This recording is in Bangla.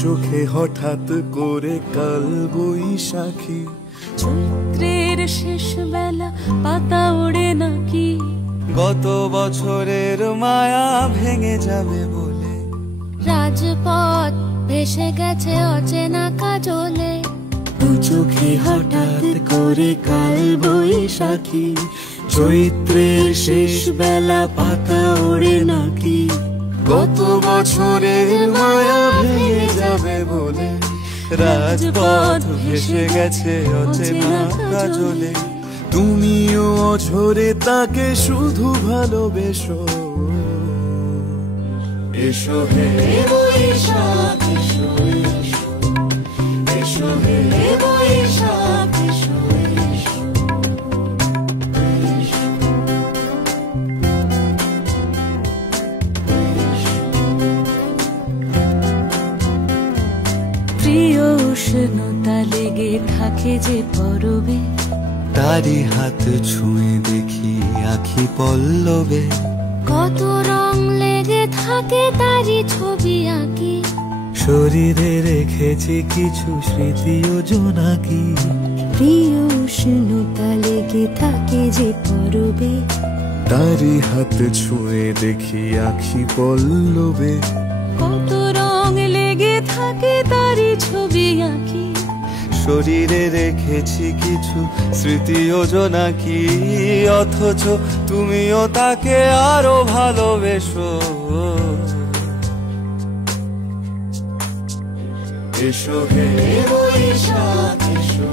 চোখে হঠাৎ করে কাল বৈশাখী, চৈত্রের শেষ বেলা পাতা ওড়ে নাকি, গত বছরের মায়া ভেঙে যাবে বলে, রাজপথ ভেসে গেছে অচেনা কাজলে, দু চোখে হঠাৎ করে কাল বৈশাখী, চৈত্রের শেষ বেলা পাতা ওড়ে নাকি, গত বছরের মায়া ভেঙে যাবে বলে, রাজপথ ভেসে গেছে অচেনা কাজলে। তুমিও অঝরে তাকে শুধু ভালোবেসো, এসো হে বৈশাখ এসো, এসো হে বৈশাখ এসো। প্রিয় উষ্ণতা লেগে থাকে যে পরবে, তারি হাত ছুঁয়ে দেখি আখি পল্লবে, কত রং লেগে থাকে তারই ছবি আঁকি, শরীরে রেখেছি কিছু স্মৃতি ও জোনাকি। প্রিয় উষ্ণতা লেগে থাকে যে পরবে, তারি হাত ছুঁয়ে দেখি আখি পল্লবে, কত রং লেগে থাকে তারই ছবি আঁকি, শরীরে রেখেছি কিছু স্মৃতি ও জোনাকি। অথচ তুমিও তাকে আরো ভালোবেসো, এসো হে বৈশাখ এসো।